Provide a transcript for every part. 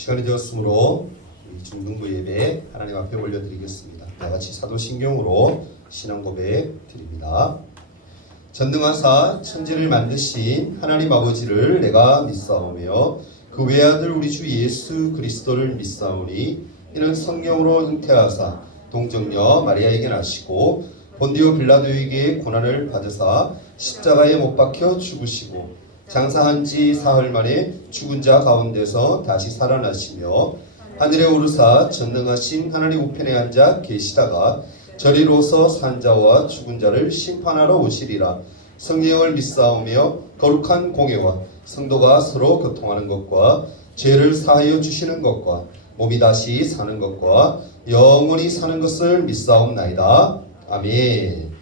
시간이 되었으므로 우리 중등부 예배 하나님 앞에 올려드리겠습니다. 다같이 사도신경으로 신앙 고백 드립니다. 전능하사 천지를 만드신 하나님 아버지를 내가 믿사오며 그 외아들 우리 주 예수 그리스도를 믿사오니 이는 성령으로 잉태하사 동정녀 마리아에게 나시고 본디오 빌라도에게 고난을 받으사 십자가에 못 박혀 죽으시고 장사한 지 사흘 만에 죽은 자 가운데서 다시 살아나시며 하늘에 오르사 전능하신 하나님 우편에 앉아 계시다가 저리로서 산 자와 죽은 자를 심판하러 오시리라. 성령을 믿사오며 거룩한 공예와 성도가 서로 교통하는 것과 죄를 사하여 주시는 것과 몸이 다시 사는 것과 영원히 사는 것을 믿사옵나이다. 아멘.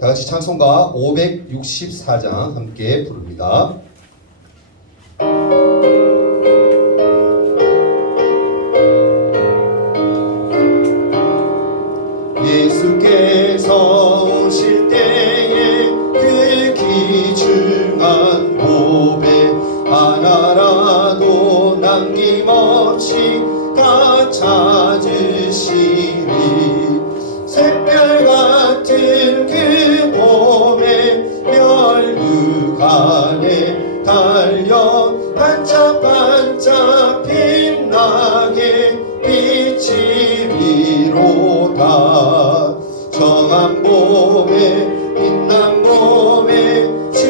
다같이 찬송가 564장 함께 부릅니다. 예수께서 오실 때에 그 귀중한 보배 하나라도 남김없이 다 찾으시리. 샛별 같은 그 봄에 멸류 안에 달려 반짝반짝 빛나게 비치리로다. 정한 봄에 빛난 봄에 주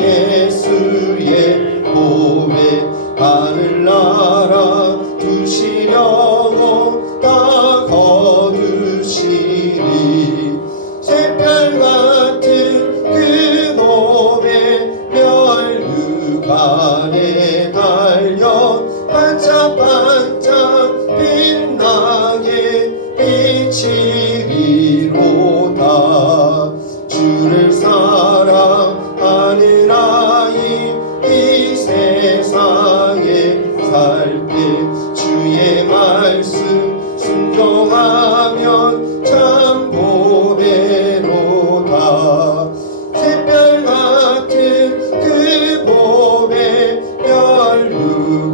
예수의 봄에 하늘나라 두시려고 다 거두시리. 샛별 같은 그 봄에 멸류 안에 달려 반짝반짝 빛나게 비치리로다. 주를 사랑하는 아이 이 세상에 살 때 주의 말씀 순종하면 참 보배로다. 샛별 같은 그 봄에 멸류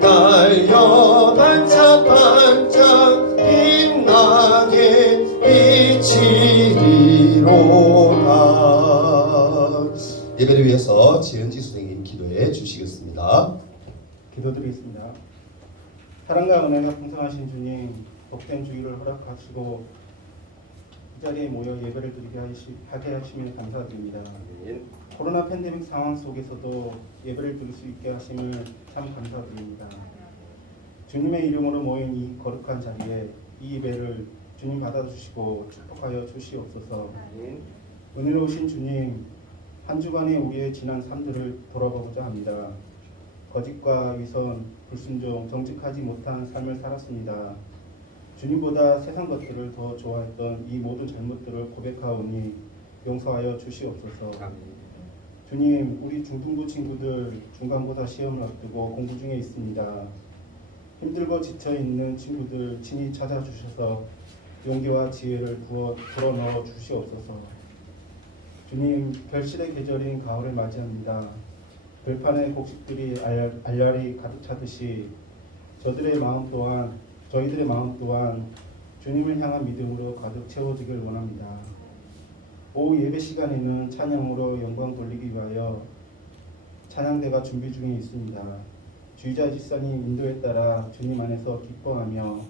달려 반짝반짝 빛나게 비치리로다. 예배를 위해서 지은지 선생님 기도해 주시겠습니다. 기도드리겠습니다. 사랑과 은혜가 풍성하신 주님, 복된 주일을 허락하시고 이 자리에 모여 예배를 드리게 하게 하시면 감사드립니다. 코로나 팬데믹 상황 속에서도 예배를 드릴 수 있게 하심을 참 감사드립니다. 주님의 이름으로 모인 이 거룩한 자리에 이 예배를 주님 받아주시고 축복하여 주시옵소서. 은혜로우신 주님, 한 주간의 우리의 지난 삶들을 돌아보고자 합니다. 거짓과 위선, 불순종, 정직하지 못한 삶을 살았습니다. 주님보다 세상 것들을 더 좋아했던 이 모든 잘못들을 고백하오니 용서하여 주시옵소서. 주님, 우리 중등부 친구들 중간고사 시험을 앞두고 공부 중에 있습니다. 힘들고 지쳐있는 친구들 친히 찾아주셔서 용기와 지혜를 불어넣어 주시옵소서. 주님, 결실의 계절인 가을을 맞이합니다. 들판의 곡식들이 알알이 가득 차듯이 저희들의 마음 또한 주님을 향한 믿음으로 가득 채워지길 원합니다. 오후 예배 시간에는 찬양으로 영광 돌리기 위하여 찬양대가 준비 중에 있습니다. 주의자 집사님 인도에 따라 주님 안에서 기뻐하며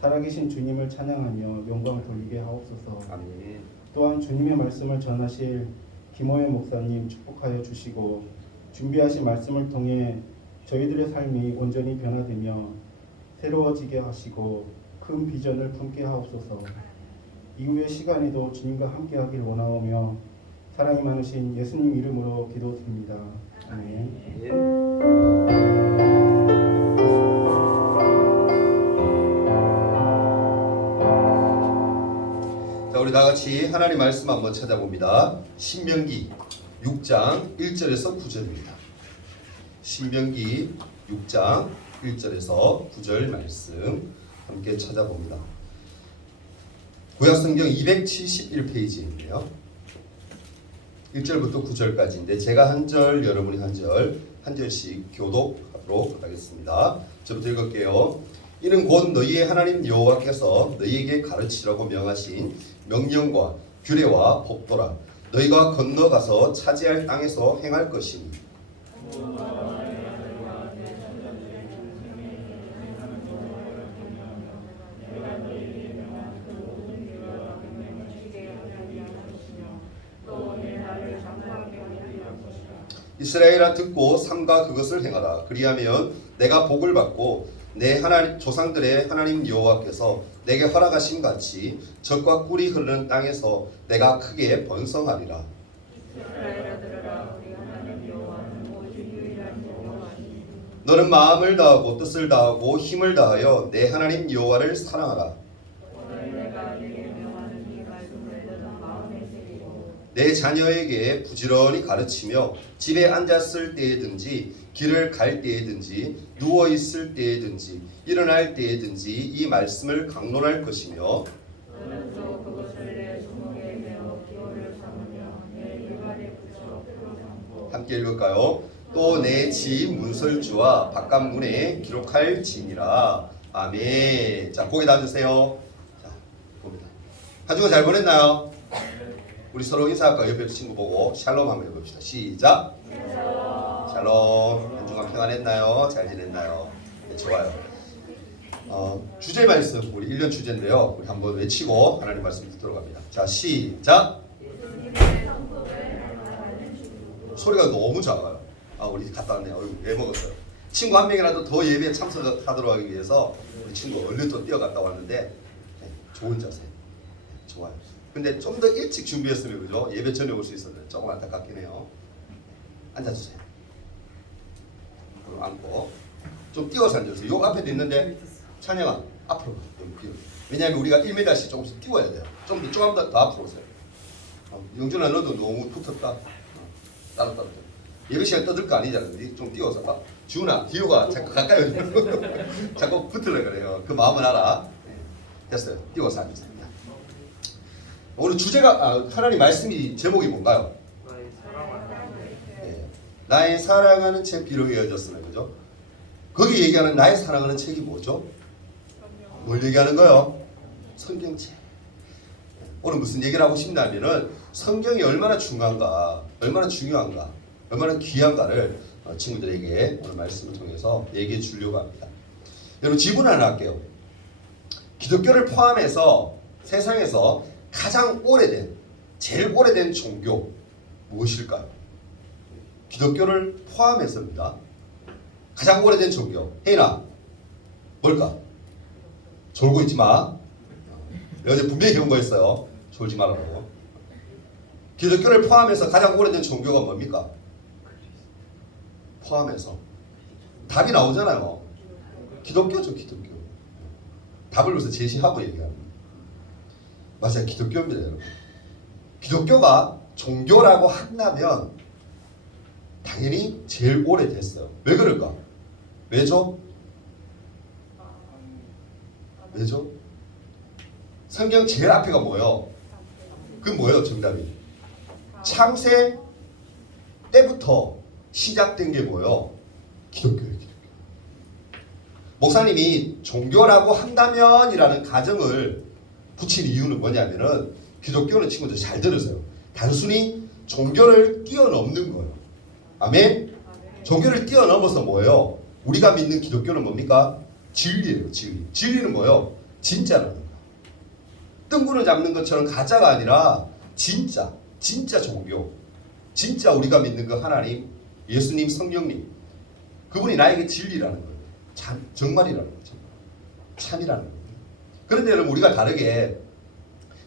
살아계신 주님을 찬양하며 영광을 돌리게 하옵소서. 아멘. 또한 주님의 말씀을 전하실 김호연 목사님 축복하여 주시고 준비하신 말씀을 통해 저희들의 삶이 온전히 변화되며 새로워지게 하시고 큰 비전을 품게 하옵소서. 이후의 시간에도 주님과 함께하길 원하오며 사랑이 많으신 예수님 이름으로 기도드립니다. 아멘. 자, 우리 다같이 하나님 말씀 한번 찾아봅니다. 신명기 6장 1절에서 9절입니다. 신명기 6장 1절에서 9절 말씀 함께 찾아봅니다. 구약성경 271페이지인데요. 1절부터 9절까지인데 제가 한 절, 여러분이 한 절, 한 절씩 교독하도록 하겠습니다. 저부터 읽을게요. 이는 곧 너희의 하나님 여호와께서 너희에게 가르치라고 명하신 명령과 규례와 법도라. 너희가 건너가서 차지할 땅에서 행할 것이니 이스라엘아 듣고 삼가 그것을 행하라. 그리하면 내가 복을 받고 내 하나님 조상들의 하나님 여호와께서 내게 허락하신 같이 젖과 꿀이 흐르는 땅에서 내가 크게 번성하리라. 너는 마음을 다하고 뜻을 다하고 힘을 다하여 내 하나님 여호와를 사랑하라. 내 자녀에게 부지런히 가르치며 집에 앉았을 때에든지 길을 갈 때에든지 누워 있을 때에든지 일어날 때에든지 이 말씀을 강론할 것이며 함께 읽을까요? 또 내 집 문설주와 바깥 문에 기록할지니라. 아멘. 자, 고개 닫으세요. 자, 봅니다. 한 주간 잘 보냈나요? 우리 서로 인사할까? 옆에 친구 보고 샬롬 한번 해봅시다. 시작. 샬롬. 한 주간 평안했나요? 잘 지냈나요? 네, 좋아요. 주제 말씀, 우리 1년 주제인데요. 우리 한번 외치고 하나님 말씀 듣도록 합니다. 자, 시작. 소리가 너무 작아요. 우리 갔다 왔네요. 왜 먹었어요? 친구 한 명이라도 더 예배에 참석하도록 하기 위해서 우리 친구 얼른 또 뛰어갔다 왔는데 네, 좋은 자세. 네, 좋아요. 근데 좀 더 일찍 준비했으면 그죠? 예배 전에 올 수 있었는데 조금 안타깝긴 해요. 앉아주세요. 그럼 앉고 좀 띄워서 앉아주세요. 요 앞에도 있는데 찬영아 앞으로 가. 왜냐하면 우리가 1m씩 조금씩 띄워야 돼요. 조금 더 앞으로 오세요. 영준아 너도 너무 붙었다. 따로 예배 시간 떠들 거 아니잖아. 좀 띄워서. 지훈아 기호가 자꾸 가까이 오죠. 자꾸 붙으려 그래요. 그 마음은 알아. 네. 됐어요. 띄워서 앉으세요. 오늘 주제가 하나님 말씀이 제목이 뭔가요? 네. 나의 사랑하는 책 비로 이어졌으면 그죠? 거기 얘기하는 나의 사랑하는 책이 뭐죠? 뭘 얘기하는 거요? 성경책. 오늘 무슨 얘기를 하고 싶냐면은 성경이 얼마나 중요한가, 얼마나 중요한가, 얼마나 귀한가를 친구들에게 오늘 말씀을 통해서 얘기해 주려고 합니다. 여러분 질문 하나 할게요. 기독교를 포함해서 세상에서 가장 오래된, 제일 오래된 종교 무엇일까요? 기독교를 포함해서입니다. 가장 오래된 종교. 혜인아, 뭘까? 졸고 있지 마. 어제 분명히 배운 거 있어요. 졸지 말라고. 기독교를 포함해서 가장 오래된 종교가 뭡니까? 포함해서. 답이 나오잖아요. 기독교죠, 기독교. 답을 벌써 제시하고 얘기합니다. 맞아요. 기독교입니다, 여러분. 기독교가 종교라고 한다면 당연히 제일 오래됐어요. 왜 그럴까? 왜죠? 왜죠? 성경 제일 앞에가 뭐예요? 그 뭐예요? 정답이. 창세 때부터 시작된 게 뭐예요? 기독교예요. 기독교. 목사님이 종교라고 한다면이라는 가정을 붙인 이유는 뭐냐면은 기독교는 친구들 잘 들으세요. 단순히 종교를 뛰어넘는 거예요. 아멘? 종교를 뛰어넘어서 뭐예요? 우리가 믿는 기독교는 뭡니까? 진리예요. 진리. 진리는 뭐예요? 진짜라는 거예요. 뜬구름 잡는 것처럼 가짜가 아니라 진짜 종교. 진짜 우리가 믿는 그 하나님, 예수님, 성령님. 그분이 나에게 진리라는 거예요. 정말이라는 거죠. 참이라는 거예요. 그런데 여러분 우리가 다르게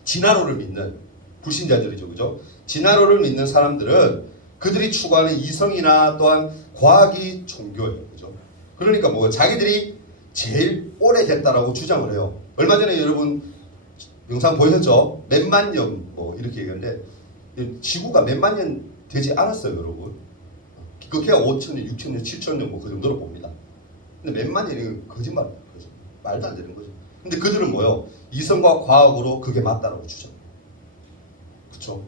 진화론을 믿는 불신자들이죠. 그죠? 진화론을 믿는 사람들은 그들이 추구하는 이성이나 또한 과학이 종교예요. 그죠? 그러니까 뭐 자기들이 제일 오래됐다라고 주장을 해요. 얼마 전에 여러분 영상 보셨죠? 몇만 년 뭐 이렇게 얘기하는데 지구가 몇만 년 되지 않았어요, 여러분. 그게야 5,000년, 6,000년, 7,000년 뭐 그 정도로 봅니다. 근데 몇만 년이 거짓말이에요. 말도 안 되는 거죠. 근데 그들은 뭐요? 이성과 과학으로 그게 맞다라고 주장해요. 그렇죠?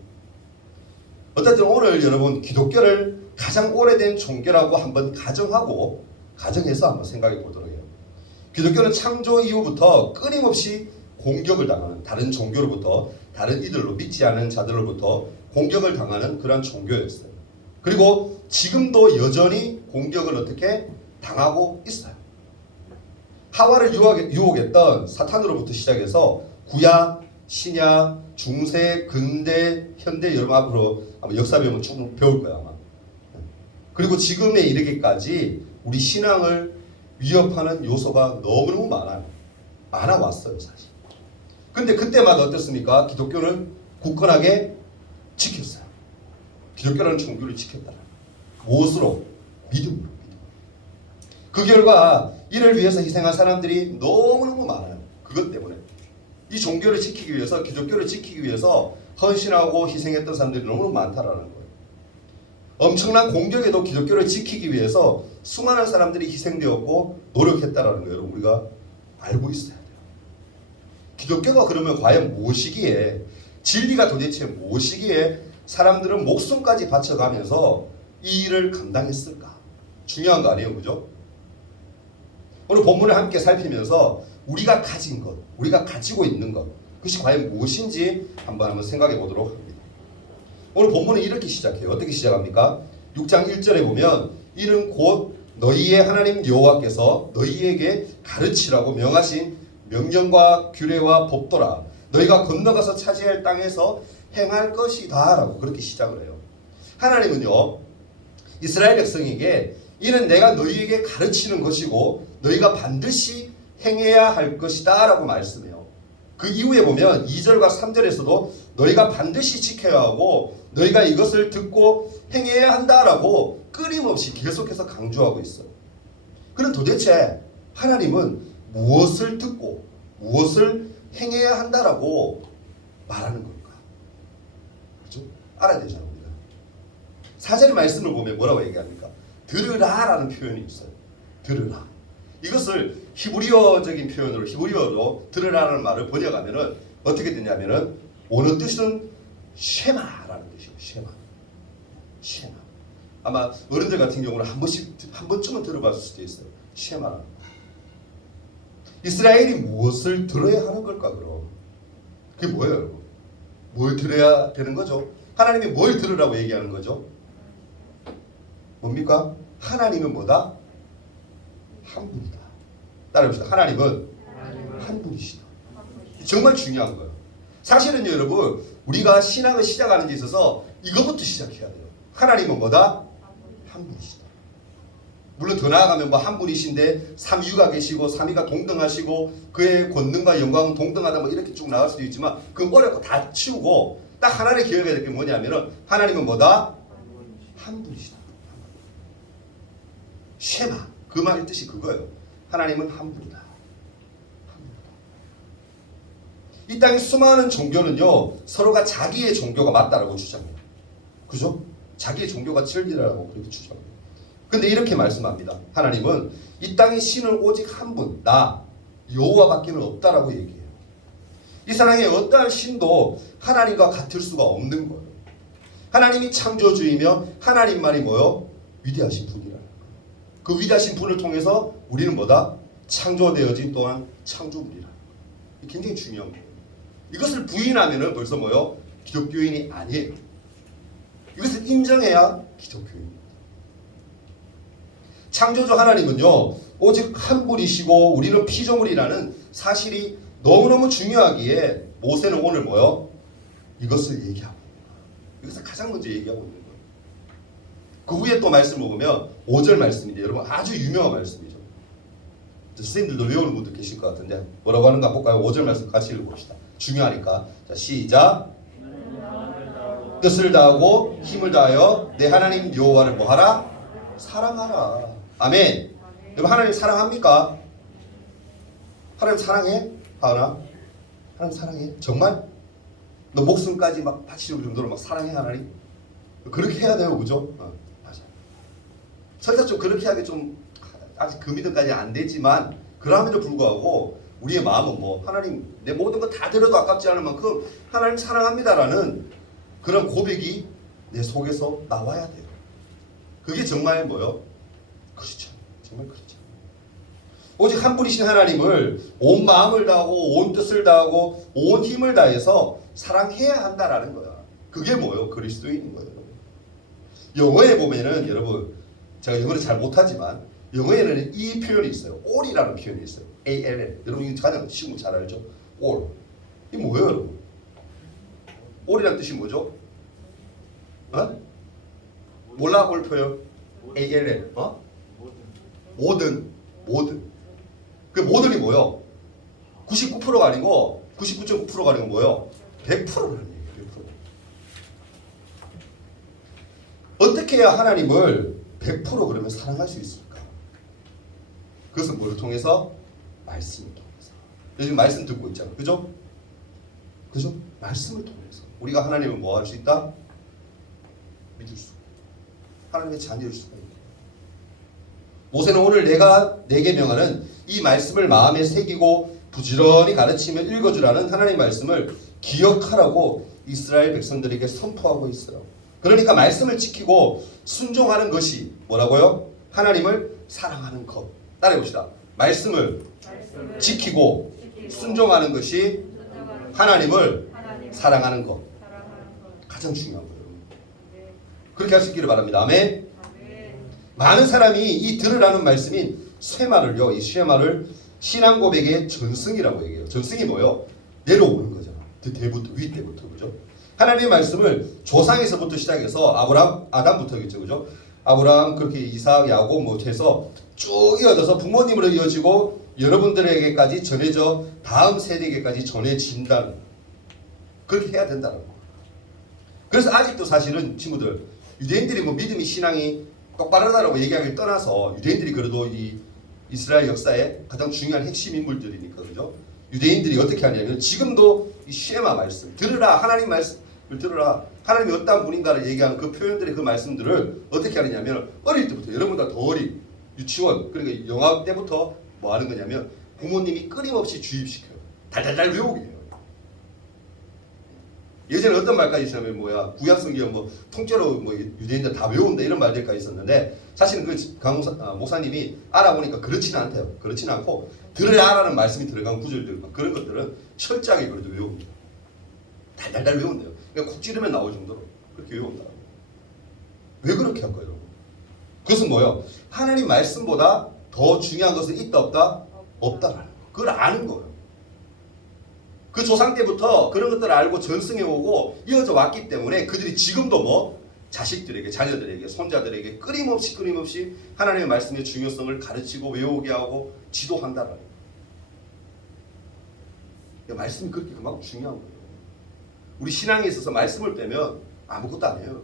어쨌든 오늘 여러분 기독교를 가장 오래된 종교라고 한번 가정해서 한번 생각해 보도록 해요. 기독교는 창조 이후부터 끊임없이 공격을 당하는, 다른 종교로부터, 다른 이들로 믿지 않은 자들로부터 공격을 당하는 그런 종교였어요. 그리고 지금도 여전히 공격을 어떻게 당하고 있어요. 하와를 유혹했던 사탄으로부터 시작해서 구약, 신약, 중세, 근대, 현대, 여러분 앞으로 아마 역사 배우면 쭉 배울 거야 아마. 그리고 지금에 이르기까지 우리 신앙을 위협하는 요소가 너무너무 많아왔어요 사실. 근데 그때마다 어땠습니까? 기독교는 굳건하게 지켰어요. 기독교라는 종교를 지켰다. 무엇으로? 믿음으로. 그 결과 이를 위해서 희생한 사람들이 너무너무 많아요. 그것 때문에 이 종교를 지키기 위해서, 기독교를 지키기 위해서 헌신하고 희생했던 사람들이 너무 많다라는 거예요. 엄청난 공격에도 기독교를 지키기 위해서 수많은 사람들이 희생되었고 노력했다라는 거예요. 여러분 우리가 알고 있어야 돼요. 기독교가 그러면 과연 무엇이기에, 진리가 도대체 무엇이기에 사람들은 목숨까지 바쳐가면서 이 일을 감당했을까? 중요한 거 아니에요, 그죠? 오늘 본문을 함께 살피면서 우리가 가진 것, 우리가 가지고 있는 것, 그것이 과연 무엇인지 한번 생각해 보도록 합니다. 오늘 본문은 이렇게 시작해요. 어떻게 시작합니까? 6장 1절에 보면 이는 곧 너희의 하나님 여호와께서 너희에게 가르치라고 명하신 명령과 규례와 법도라. 너희가 건너가서 차지할 땅에서 행할 것이다 라고 그렇게 시작을 해요. 하나님은요 이스라엘 백성에게 이는 내가 너희에게 가르치는 것이고 너희가 반드시 행해야 할 것이다 라고 말씀해요. 그 이후에 보면 2절과 3절에서도 너희가 반드시 지켜야 하고 너희가 이것을 듣고 행해야 한다라고 끊임없이 계속해서 강조하고 있어요. 그럼 도대체 하나님은 무엇을 듣고 무엇을 행해야 한다라고 말하는 걸까? 그렇죠? 알아야 되잖아요. 우리가. 4절 말씀을 보면 뭐라고 얘기합니까? 들으라라는 표현이 있어요. 들으라. 이것을 히브리어적인 표현으로 히브리어로 들으라는 말을 번역하면은 어떻게 되냐면은 오는 뜻은 쉐마라는 뜻이에요. 쉐마. 아마 어른들 같은 경우는 한 번쯤은 들어봤을 수도 있어요. 쉐마라는 말. 이스라엘이 무엇을 들어야 하는 걸까 그럼? 그게 뭐예요, 여러분? 뭘 들어야 되는 거죠? 하나님이 뭘 들으라고 얘기하는 거죠? 뭡니까? 하나님은 뭐다? 한 분이다. 따라해봅시다. 하나님은 한 분이시다. 정말 중요한 거예요. 사실은요, 여러분, 우리가 신앙을 시작하는 데 있어서 이것부터 시작해야 돼요. 하나님은 뭐다? 한 분이시다. 물론 더 나아가면 뭐 한 분이신데 삼위가 계시고 삼위가 동등하시고 그의 권능과 영광은 동등하다 뭐 이렇게 쭉 나갈 수도 있지만 그건 어렵고 다 치우고 딱 하나를 기억해야 될 게 뭐냐면은 하나님은 뭐다? 한 분이시다. 쉐마. 그 말의 뜻이 그거예요. 하나님은 한 분이다. 이 땅의 수많은 종교는요 서로가 자기의 종교가 맞다라고 주장해요. 그죠? 자기의 종교가 진리라고 그렇게 주장해요. 근데 이렇게 말씀합니다. 하나님은 이 땅의 신은 오직 한 분, 나 여호와밖에는 없다라고 얘기해요. 이 세상에 어떠한 신도 하나님과 같을 수가 없는 거예요. 하나님이 창조주이며 하나님만이 뭐요? 위대하신 분이라는 거예요. 그 위대하신 분을 통해서 우리는 뭐다? 창조되어진 또한 창조물이라는 거예요. 이게 굉장히 중요한 거예요. 이것을 부인하면은 벌써 뭐요? 기독교인이 아니에요. 이것을 인정해야 기독교인입니다. 창조주 하나님은요 오직 한 분이시고 우리는 피조물이라는 사실이 너무너무 중요하기에 모세는 오늘 뭐요? 이것을 얘기하고 있는 거예요. 이것을 가장 먼저 얘기하고 있는 거예요. 그 후에 또 말씀을 보면 5절 말씀인데 여러분 아주 유명한 말씀이죠. 선생님들도 외우는 분들 계실 것 같은데 뭐라고 하는가 볼까요? 5절 말씀 같이 읽어봅시다. 중요하니까. 자, 시작. 뜻을 다하고 힘을 다하여 내 하나님 여호와를 뭐하라? 사랑하라. 아멘. 여러분 하나님 사랑합니까? 하나님 사랑해? 하나? 하나님 사랑해? 정말? 너 목숨까지 막 바칠 정도로 막 사랑해 하나님? 그렇게 해야 돼요, 그죠? 맞아. 설사 좀 그렇게 하기 좀 아직 그 믿음까지 안 되지만 그럼에도 불구하고 우리의 마음은 뭐 하나님 내 모든 거 다 드려도 아깝지 않을 만큼 하나님 사랑합니다라는 그런 고백이 내 속에서 나와야 돼요. 그게 정말 뭐요? 그렇죠. 정말 그렇죠. 오직 한 분이신 하나님을 온 마음을 다하고 온 뜻을 다하고 온 힘을 다해서 사랑해야 한다라는 거야. 그게 뭐요? 그리스도인인 거예요. 영어에 보면은 여러분, 제가 영어를 잘 못하지만 영어에는 이 표현이 있어요. all이라는 표현이 있어요. A-L-L. 여러분 이거 가장 쉬운 거 잘 알죠? all. 이게 뭐예요, 여러분? all이라는 뜻이 뭐죠? 어? 몰라? all 표현? A-L-L. 어? 모든. 그 모든이 뭐요? 99%가 아니고 99.9%가 아니고 뭐요? 100%라는 얘기예요. 100%. 어떻게 해야 하나님을 100% 그러면 사랑할 수 있을까? 그것은 뭐를 통해서? 말씀을 통해서. 요즘 말씀 듣고 있잖아. 그죠? 그죠? 말씀을 통해서. 우리가 하나님을 뭐 할 수 있다? 믿을 수. 하나님의 자녀일 수가 있다. 모세는 오늘 내가 내게 명하는 이 말씀을 마음에 새기고 부지런히 가르치며 읽어주라는 하나님의 말씀을 기억하라고 이스라엘 백성들에게 선포하고 있어요. 그러니까 말씀을 지키고 순종하는 것이 뭐라고요? 하나님을 사랑하는 것. 따라해봅시다. 말씀을 지키고 순종하는 것이 하나님을 사랑하는 것. 가장 중요한 거예요. 그렇게 할 수 있기를 바랍니다. 아멘. 많은 사람이 이 들으라는 말씀인 쇠마를요, 이 쇠마를 신앙 고백의 전승이라고 얘기해요. 전승이 뭐예요? 내려오는 거잖아. 대부터 위 때부터, 그죠? 하나님의 말씀을 조상에서부터 시작해서 아담부터겠죠, 그죠? 아브라함, 그렇게 이삭, 야곱 뭐 해서 쭉 이어져서 부모님으로 이어지고 여러분들에게까지 전해져 다음 세대에게까지 전해진다는, 그렇게 해야 된다는 거. 그래서 아직도 사실은 친구들, 유대인들이 뭐 믿음이 신앙이 똑바르다라고 얘기하기를 떠나서 유대인들이 그래도 이 이스라엘 역사의 가장 중요한 핵심 인물들이니까, 그죠? 유대인들이 어떻게 하냐면 지금도 이 쉐마 말씀, 들으라, 하나님 말씀을 들으라, 하나님이 어떤 분인가를 얘기하는 그 표현들의 그 말씀들을 어떻게 하느냐면 어릴 때부터, 여러분보다 더 어린 유치원, 그러니까 영학 때부터 뭐 하는 거냐면 부모님이 끊임없이 주입시켜요. 달달달 외우게 해요. 예전에 어떤 말까지 있었냐면 구약성경 뭐 통째로 뭐 유대인들 다 외운다 이런 말들까지 있었는데, 사실은 그 목사님이 알아보니까 그렇지는 않대요. 그렇지는 않고 들어야 하라는 말씀이 들어간 구절들, 그런 것들은 철저하게 그래도 외웁니다. 달달달 외운대요. 그러니까 쿡 찌르면 나올 정도로 그렇게 외운다. 왜 그렇게 할까요, 여러분? 그것은 뭐예요? 하나님 말씀보다 더 중요한 것은 있다 없다? 없다라는 거. 그걸 아는 거예요. 그 조상 때부터 그런 것들을 알고 전승해 오고 이어져 왔기 때문에 그들이 지금도 뭐 자식들에게, 자녀들에게, 손자들에게 끊임없이 하나님의 말씀의 중요성을 가르치고 외우게 하고 지도한다라는 거예요. 말씀이 그렇게 그만큼 중요한 거예요. 우리 신앙에 있어서 말씀을 빼면 아무것도 아니에요.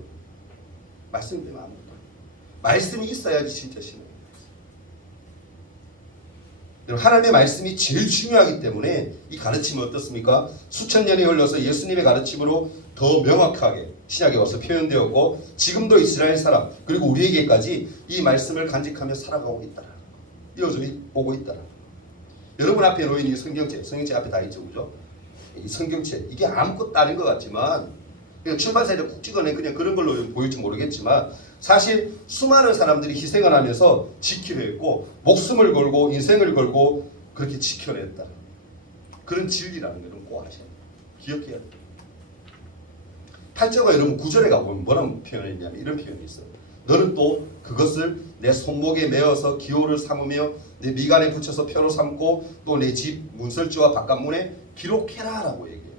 말씀을 빼면 아무것도 아니에요. 말씀이 있어야지 진짜 신앙이에요. 하나님의 말씀이 제일 중요하기 때문에 이 가르침은 어떻습니까? 수천 년이 흘러서 예수님의 가르침으로 더 명확하게 신약에 와서 표현되었고, 지금도 이스라엘 사람 그리고 우리에게까지 이 말씀을 간직하며 살아가고 있다라, 여전히 오고 있다라. 여러분 앞에 놓인 이 성경책 앞에 다 있죠, 그죠? 이 성경책, 이게 아무것도 아닌 것 같지만, 그냥 출판사에 국 찍어낸 그냥 그런 걸로 보일지 모르겠지만, 사실 수많은 사람들이 희생을 하면서 지키려 했고 목숨을 걸고 인생을 걸고 그렇게 지켜냈다. 그런 진리라는 것은 꼭 아셔야 돼요. 기억해야 돼요. 8절과 여러분 9절에 가보면 뭐라고 표현했냐면 이런 표현이 있어요. 너는 또 그것을 내 손목에 메어서 기호를 삼으며 내 미간에 붙여서 표로 삼고 또 내 집 문설주와 바깥문에 기록해라 라고 얘기해요.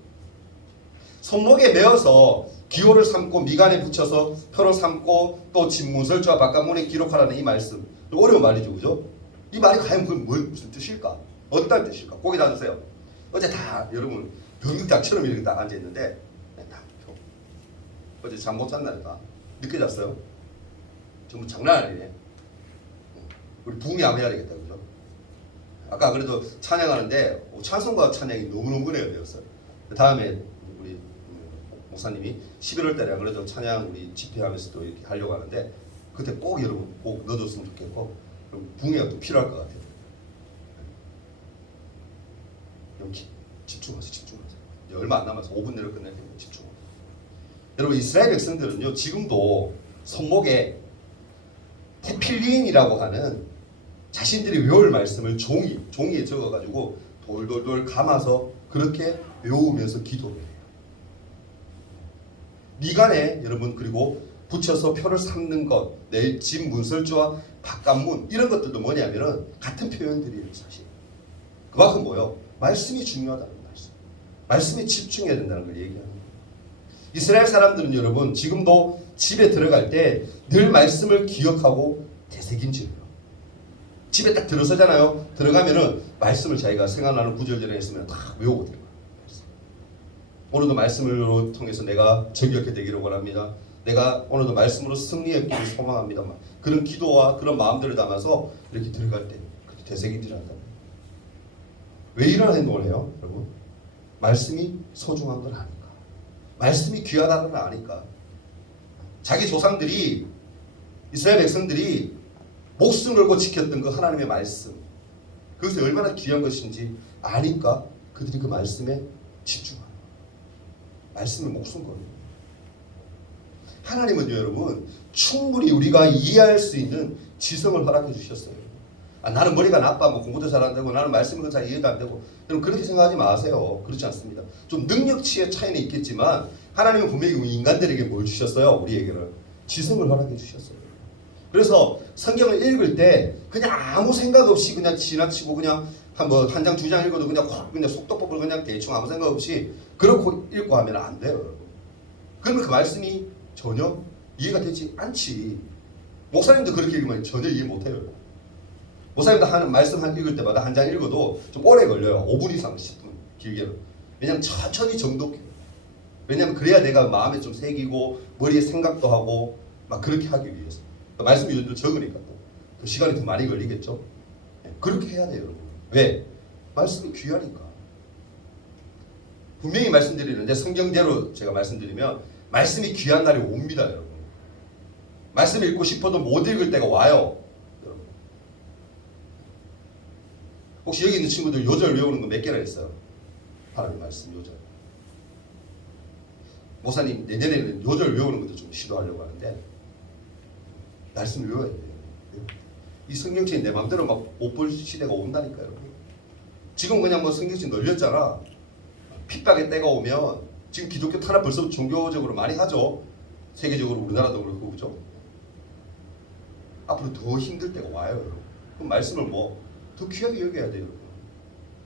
손목에 메어서 기호를 삼고 미간에 붙여서 표로 삼고 또 집 문설주와 바깥문에 기록하라는 이 말씀, 어려운 말이죠, 그죠? 이 말이 과연 무슨 뜻일까? 어떤 뜻일까? 고개 닫으세요. 어제 다 여러분 병육닭처럼 이렇게 딱 앉아 있는데 어제 잠 못 잤나니까 늦게 잤어요. 전부 장난 아니네. 우리 부흥이 한번 해야 되겠다, 그죠? 아까 그래도 찬양하는데 찬송과 찬양이 너무너무 은혜가 되었어요. 그 다음에 우리 목사님이 11월 달에 그래도 찬양 우리 집회하면서 또 이렇게 하려고 하는데 그때 꼭 여러분 꼭 넣어줬으면 좋겠고, 그럼 부흥회가 또 필요할 것 같아요. 여기 집중하세요. 이제 얼마 안 남아서 5분 내로 끝낼 테니까 집중하세요. 여러분 이스라엘 백성들은요 지금도 손목에 테필린이라고 하는 자신들이 외울 말씀을 종이에 적어가지고 돌돌돌 감아서 그렇게 외우면서 기도를 해요. 미간에 여러분 그리고 붙여서 표를 삼는 것, 내 집 문설주와 바깥문 이런 것들도 뭐냐면은 같은 표현들이에요 사실. 그만큼 뭐요? 말씀이 중요하다는 말씀. 말씀에 집중해야 된다는 걸 얘기하는 거예요. 이스라엘 사람들은 여러분 지금도 집에 들어갈 때 늘 말씀을 기억하고 되새김질해요. 집에 딱 들어서잖아요. 들어가면은 말씀을 자기가 생각나는 구절들에 있으면 다 외우고 돼요. 오늘도 말씀을 통해서 내가 정결케 되기를 원합니다. 내가 오늘도 말씀으로 승리했기를 소망합니다. 그런 기도와 그런 마음들을 담아서 이렇게 들어갈 때 그렇게 되새김질한다. 왜 이런 행동을 해요, 여러분? 말씀이 소중한 걸 아니까. 말씀이 귀하다는 걸 아니까. 자기 조상들이 이스라엘 백성들이 목숨 걸고 지켰던 그 하나님의 말씀, 그것이 얼마나 귀한 것인지 아니까 그들이 그 말씀에 집중하는 거예요. 말씀을 목숨 걸고. 하나님은요 여러분 충분히 우리가 이해할 수 있는 지성을 허락해 주셨어요. 나는 머리가 나빠, 뭐 공부도 잘 안 되고 나는 말씀을 잘 이해도 안 되고, 여러분 그렇게 생각하지 마세요. 그렇지 않습니다. 좀 능력치의 차이는 있겠지만 하나님은 분명히 인간들에게 뭘 주셨어요? 우리에게는 지성을 허락해 주셨어요. 그래서 성경을 읽을 때 그냥 아무 생각 없이 그냥 지나치고 그냥 한 장 두 장 읽어도 그냥 속도법을 그냥 대충 아무 생각 없이 그렇고 읽고 하면 안 돼요, 여러분. 그러면 그 말씀이 전혀 이해가 되지 않지. 목사님도 그렇게 읽으면 전혀 이해 못해요. 목사님도 한 말씀 읽을 때마다 한 장 읽어도 좀 오래 걸려요. 5분 이상, 10분 길게는. 왜냐하면 천천히 정독해요. 왜냐하면 그래야 내가 마음에 좀 새기고 머리에 생각도 하고 막 그렇게 하기 위해서. 말씀이 요즘 적으니까 또 시간이 더 많이 걸리겠죠. 그렇게 해야 돼요, 여러분. 왜? 말씀이 귀하니까. 분명히 말씀드리는데 성경대로 제가 말씀드리면 말씀이 귀한 날이 옵니다, 여러분. 말씀 읽고 싶어도 못 읽을 때가 와요, 여러분. 혹시 여기 있는 친구들 요절 외우는 거 몇 개나 있어요? 하나님 말씀 요절. 목사님 내년에는 요절 외우는 것도 좀 시도하려고 하는데 말씀을 외워야 돼요. 이 성경책이 내 마음대로 막 못 볼 시대가 온다니까요, 여러분. 지금 그냥 뭐 성경책 널렸잖아. 핍박의 때가 오면 지금 기독교 탄압 벌써 종교적으로 많이 하죠. 세계적으로 우리나라도 그렇고 그죠. 앞으로 더 힘들 때가 와요, 여러분. 그럼 말씀을 뭐 더 귀하게 여겨야 돼요, 여러분.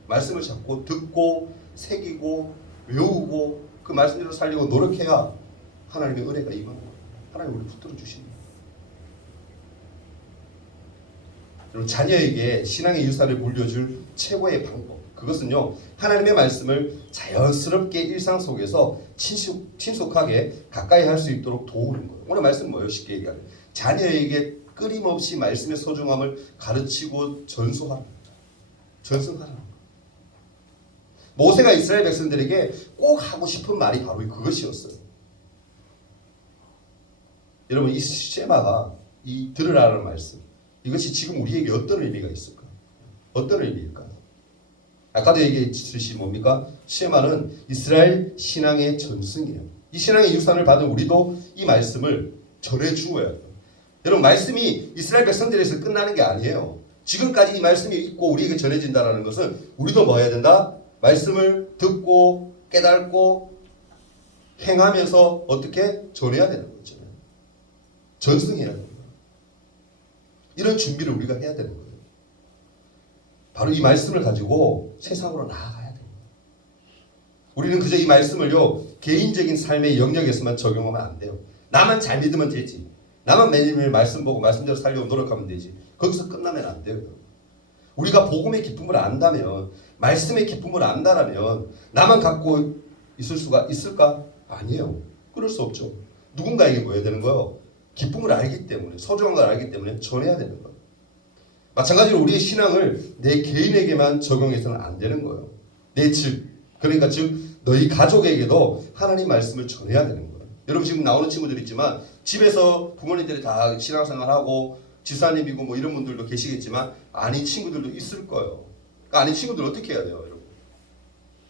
말씀을 자꾸 듣고 새기고 외우고 그 말씀대로 살려고 노력해야 하나님의 은혜가 임하는 거예요. 하나님 우리 붙들어 주십니다. 여러분 자녀에게 신앙의 유산을 물려줄 최고의 방법, 그것은요 하나님의 말씀을 자연스럽게 일상 속에서 친숙하게 가까이 할 수 있도록 도우는 거예요. 오늘 말씀은 뭐예요? 쉽게 얘기하면 자녀에게 끊임없이 말씀의 소중함을 가르치고 전수하라는 거예요. 모세가 이스라엘 백성들에게 꼭 하고 싶은 말이 바로 그것이었어요. 여러분 이 쉐마가 이 들으라는 말씀, 이것이 지금 우리에게 어떤 의미가 있을까? 어떤 의미일까? 아까도 얘기했듯이 뭡니까? 쉐마는 이스라엘 신앙의 전승이에요. 이 신앙의 유산을 받은 우리도 이 말씀을 전해주어야 돼요. 여러분 말씀이 이스라엘 백성들에서 끝나는 게 아니에요. 지금까지 이 말씀이 있고 우리에게 전해진다는 것은 우리도 뭐 해야 된다? 말씀을 듣고 깨닫고 행하면서 어떻게 전해야 되는 거죠. 전승해야 되는 거예요. 이런 준비를 우리가 해야 되는 거예요. 바로 이 말씀을 가지고 세상으로 나아가야 돼요. 우리는 그저 이 말씀을요 개인적인 삶의 영역에서만 적용하면 안 돼요. 나만 잘 믿으면 되지. 나만 매일매일 말씀 보고 말씀대로 살려고 노력하면 되지. 거기서 끝나면 안 돼요. 우리가 복음의 기쁨을 안다면, 말씀의 기쁨을 안다라면 나만 갖고 있을 수가 있을까? 아니에요. 그럴 수 없죠. 누군가에게 뭐 해야 되는 거예요? 기쁨을 알기 때문에, 소중한 걸 알기 때문에 전해야 되는 거예요. 마찬가지로 우리의 신앙을 내 개인에게만 적용해서는 안 되는 거예요. 그러니까 즉 너희 가족에게도 하나님 말씀을 전해야 되는 거예요. 여러분 지금 나오는 친구들 있지만 집에서 부모님들이 다 신앙생활하고 집사님이고 뭐 이런 분들도 계시겠지만 아닌 친구들도 있을 거예요. 그러니까 아닌 친구들 어떻게 해야 돼요, 여러분?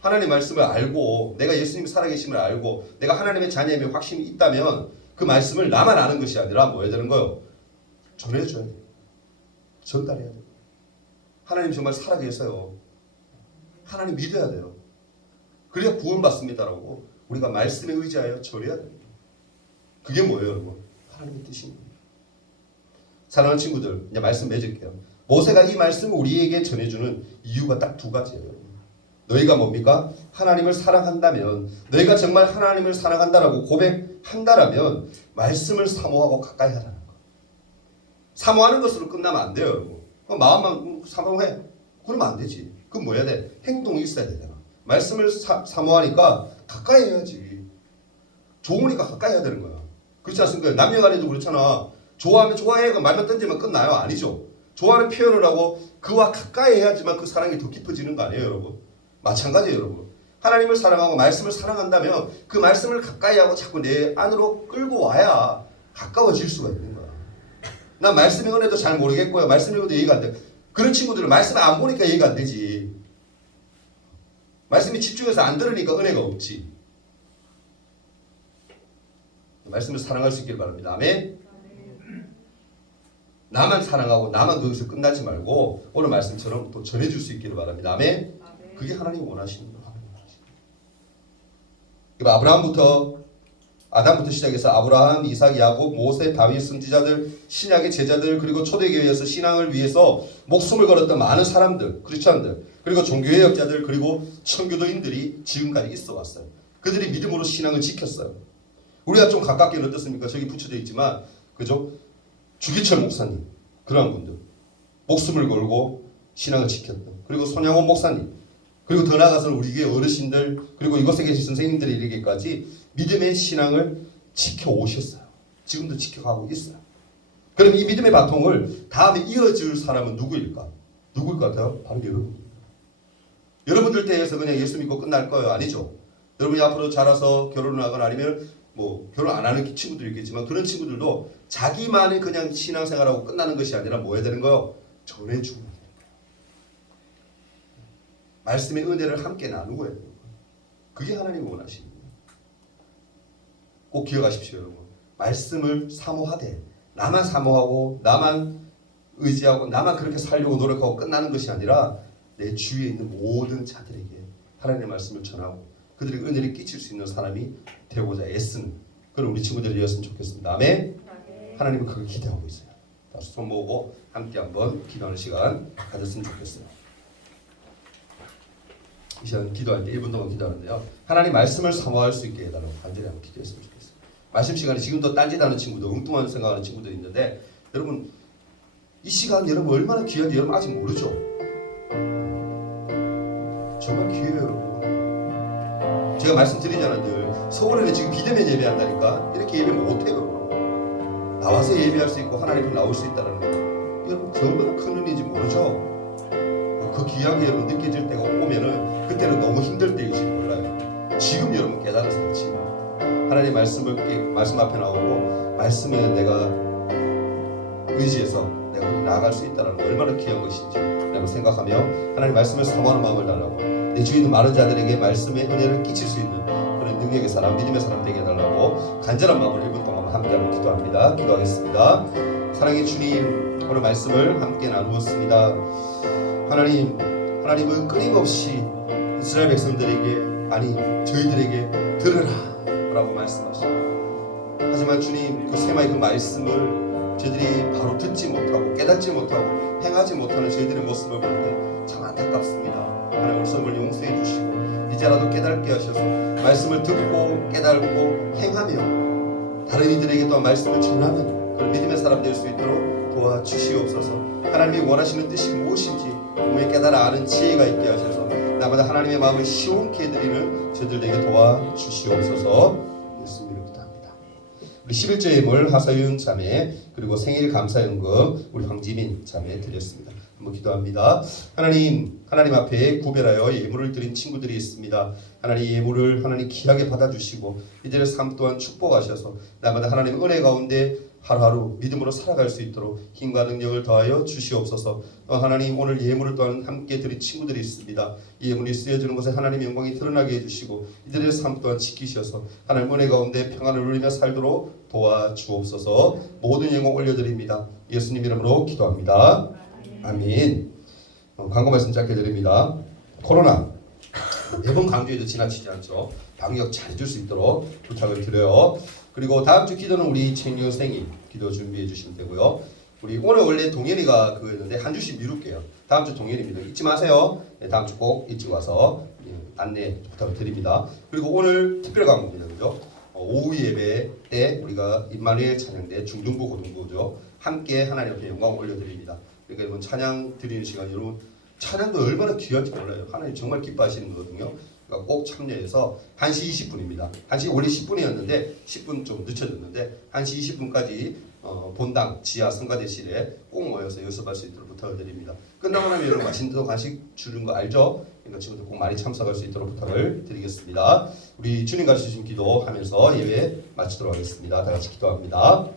하나님의 말씀을 알고 내가 예수님이 살아계심을 알고 내가 하나님의 자녀임에 확신이 있다면 그 말씀을 나만 아는 것이 아니라 뭐 해야 되는 거예요? 전해줘야 돼요. 전달해야 돼요. 하나님 정말 살아계세요. 하나님 믿어야 돼요. 그래야 구원받습니다라고 우리가 말씀에 의지하여 전해야 됩니다. 그게 뭐예요, 여러분? 하나님의 뜻입니다. 사랑하는 친구들, 이제 말씀 맺을게요. 모세가 이 말씀을 우리에게 전해주는 이유가 딱 두 가지예요. 너희가 뭡니까? 하나님을 사랑한다면, 너희가 정말 하나님을 사랑한다라고 고백한다라면 말씀을 사모하고 가까이 하라는 거. 사모하는 것으로 끝나면 안 돼요, 여러분. 마음만 사모해. 그러면 안 되지. 그럼 뭐 해야 돼? 행동이 있어야 되잖아. 말씀을 사모하니까 가까이 해야지. 좋으니까 가까이 해야 되는 거야. 그렇지 않습니까? 남녀간에도 그렇잖아. 좋아하면 좋아해. 그 말만 던지면 끝나요? 아니죠. 좋아하는 표현을 하고 그와 가까이 해야지만 그 사랑이 더 깊어지는 거 아니에요, 여러분? 마찬가지예요, 여러분. 하나님을 사랑하고 말씀을 사랑한다면 그 말씀을 가까이 하고 자꾸 내 안으로 끌고 와야 가까워질 수가 있는 거야. 난 말씀의 은혜도 잘 모르겠고요. 말씀 읽어도 이해가 안 돼. 그런 친구들은 말씀을 안 보니까 이해가 안 되지. 말씀이 집중해서 안 들으니까 은혜가 없지. 말씀을 사랑할 수 있길 바랍니다. 아멘. 나만 사랑하고 나만 거기서 끝나지 말고 오늘 말씀처럼 또 전해줄 수 있기를 바랍니다. 아멘. 그게 하나님이 원하시는 거예요. 아브라함부터 아담부터 시작해서 아브라함, 이삭, 야곱, 모세, 다윗, 선지자들, 신약의 제자들, 그리고 초대교회에서 신앙을 위해서 목숨을 걸었던 많은 사람들, 크리스천들, 그리고 종교개혁자들, 그리고 청교도인들이 지금까지 있어 왔어요. 그들이 믿음으로 신앙을 지켰어요. 우리가 좀 가깝게는 어떻습니까? 저기 붙여져 있지만, 그죠? 주기철 목사님, 그러한 분들, 목숨을 걸고 신앙을 지켰던, 그리고 손양원 목사님, 그리고 더 나아가서는 우리 교회 어르신들, 그리고 이곳에 계신 선생님들이 이르기까지 믿음의 신앙을 지켜오셨어요. 지금도 지켜가고 있어요. 그럼 이 믿음의 바통을 다음에 이어줄 사람은 누구일까? 누구일 것 같아요? 바로 여러분입니다. 여러분들 때에서 그냥 예수 믿고 끝날 거예요? 아니죠. 여러분이 앞으로 자라서 결혼을 하거나 아니면 뭐 결혼 안 하는 친구들이 있겠지만 그런 친구들도 자기만의 그냥 신앙생활하고 끝나는 것이 아니라 뭐 해야 되는 거예요? 전해주고 말씀의 은혜를 함께 나누고 해야 돼요. 그게 하나님이 원하시는 거예요. 꼭 기억하십시오, 여러분. 말씀을 사모하되 나만 사모하고 나만 의지하고 나만 그렇게 살려고 노력하고 끝나는 것이 아니라 내 주위에 있는 모든 자들에게 하나님의 말씀을 전하고 그들에게 은혜를 끼칠 수 있는 사람이 되고자 애쓰는 그런 우리 친구들이 되었으면 좋겠습니다. 아멘. 하나님은 그걸 기대하고 있어요. 다시 손 모으고 함께 한번 기도하는 시간 가졌으면 좋겠어요. 이 시간 기도할 때 1분 동안 기도하는데요. 하나님 말씀을 사모할 수 있게 해달라고 간절히 한번 기도했으면 좋겠어요. 말씀 시간에 지금도 딴짓하는 친구들, 엉뚱한 생각하는 친구들이 있는데 여러분 이 시간 여러분 얼마나 귀한지 여러분 아직 모르죠? 정말 귀해요, 여러분. 제가 말씀드리잖아요. 늘 서울에는 지금 비대면 예배한다니까 이렇게 예배 못해요. 나와서 예배할 수 있고 하나님 앞에 나올 수 있다는 거 여러분 그 얼마나 큰 은혜인지 모르죠? 그 귀한 게 여러분 느껴질 때가 오면은 그때는 너무 힘들 때일지 몰라요. 지금 여러분 깨달아서 그렇지. 하나님 말씀 앞에 나오고 말씀에 내가 의지해서 내가 나아갈 수 있다는 거 얼마나 귀한 것인지 라고 생각하며 하나님 말씀을 사모하는 마음을 달라고 내 주위에 있는 많은 자들에게 말씀의 은혜를 끼칠 수 있는 그런 능력의 사람, 믿음의 사람 되게 해달라고 간절한 마음으로 1분 동안 함께하고 기도합니다. 기도하겠습니다. 사랑의 주님, 오늘 말씀을 함께 나누었습니다. 하나님은 끊임없이 이스라엘 백성들에게 아니 저희들에게 들으라 라고 말씀하시고 하지만 주님 그 세마의 그 말씀을 저희들이 바로 듣지 못하고 깨닫지 못하고 행하지 못하는 저희들의 모습을 볼 때 참 안타깝습니다. 하나님 오늘 용서해 주시고 이제라도 깨닫게 하셔서 말씀을 듣고 깨달고 행하며 다른 이들에게 또한 말씀을 전하는 그런 믿음의 사람 될 수 있도록 도와주시옵소서. 하나님이 원하시는 뜻이 무엇인지 몸에 깨달아 아는 지혜가 있게 하셔서 나마다 하나님의 마음을 시원케 해드리는 저희들에게 도와주시옵소서. 예수님을 부탁합니다. 우리 11조 예물 하서윤 자매 그리고 생일 감사연금 우리 황지민 자매 드렸습니다. 한번 기도합니다. 하나님 앞에 구별하여 예물을 드린 친구들이 있습니다. 하나님 예물을 하나님 귀하게 받아주시고 이들의 삶 또한 축복하셔서 나마다 하나님 은혜 가운데 하루하루 믿음으로 살아갈 수 있도록 힘과 능력을 더하여 주시옵소서. 또 하나님 오늘 예물을 또한 함께 드린 친구들이 있습니다. 이 예물이 쓰여지는 곳에 하나님의 영광이 드러나게 해주시고 이들의 삶 또한 지키셔서 하나님 은혜 가운데 평안을 누리며 살도록 도와주옵소서. 모든 영광 올려드립니다. 예수님 이름으로 기도합니다. 아멘. 광고 말씀 짧게 드립니다. 코로나 매번 강조해도 지나치지 않죠. 방역 잘 해줄 수 있도록 부탁을 드려요. 그리고 다음 주 기도는 우리 챙규생이 기도 준비해 주시면 되고요. 우리 오늘 원래 동현이가 그거였는데 한 주씩 미룰게요. 다음 주 동현입니다. 잊지 마세요. 네, 다음 주 꼭 일찍 와서 안내 부탁을 드립니다. 그리고 오늘 특별 강구입니다. 그죠? 오후 예배 때 우리가 임마누엘 찬양대 중등부 고등부죠. 함께 하나님 앞에 영광 올려드립니다. 그러니까 여러분 찬양 드리는 시간 여러분 찬양도 얼마나 귀한지 몰라요. 하나님 정말 기뻐하시는 거거든요. 그러니까 꼭 참여해서 1시 20분입니다. 1시 원래 10분이었는데 10분 좀 늦춰졌는데 1시 20분까지 본당 지하 성가대실에 꼭 모여서 연습할 수 있도록 부탁을 드립니다. 끝나고 나면 여러분 맛있는 간식 주는 거 알죠? 그러니까 친구들 꼭 많이 참석할 수 있도록 부탁을 드리겠습니다. 우리 주님 가르쳐주신 기도하면서 예배 마치도록 하겠습니다. 다 같이 기도합니다.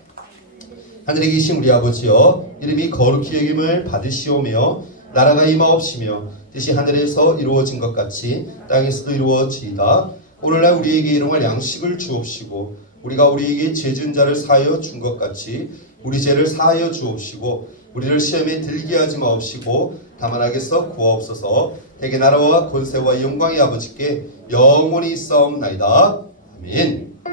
하늘에 계신 우리 아버지여 이름이 거룩히 여김을 받으시오며 나라가 임하옵시며 뜻이 하늘에서 이루어진 것 같이 땅에서도 이루어지이다. 오늘날 우리에게 일용할 양식을 주옵시고 우리가 우리에게 죄 지은 자를 사하여 준 것 같이 우리 죄를 사하여 주옵시고 우리를 시험에 들게 하지 마옵시고 다만 악에서 구하옵소서. 대개 나라와 권세와 영광의 아버지께 영원히 있사옵나이다. 아멘.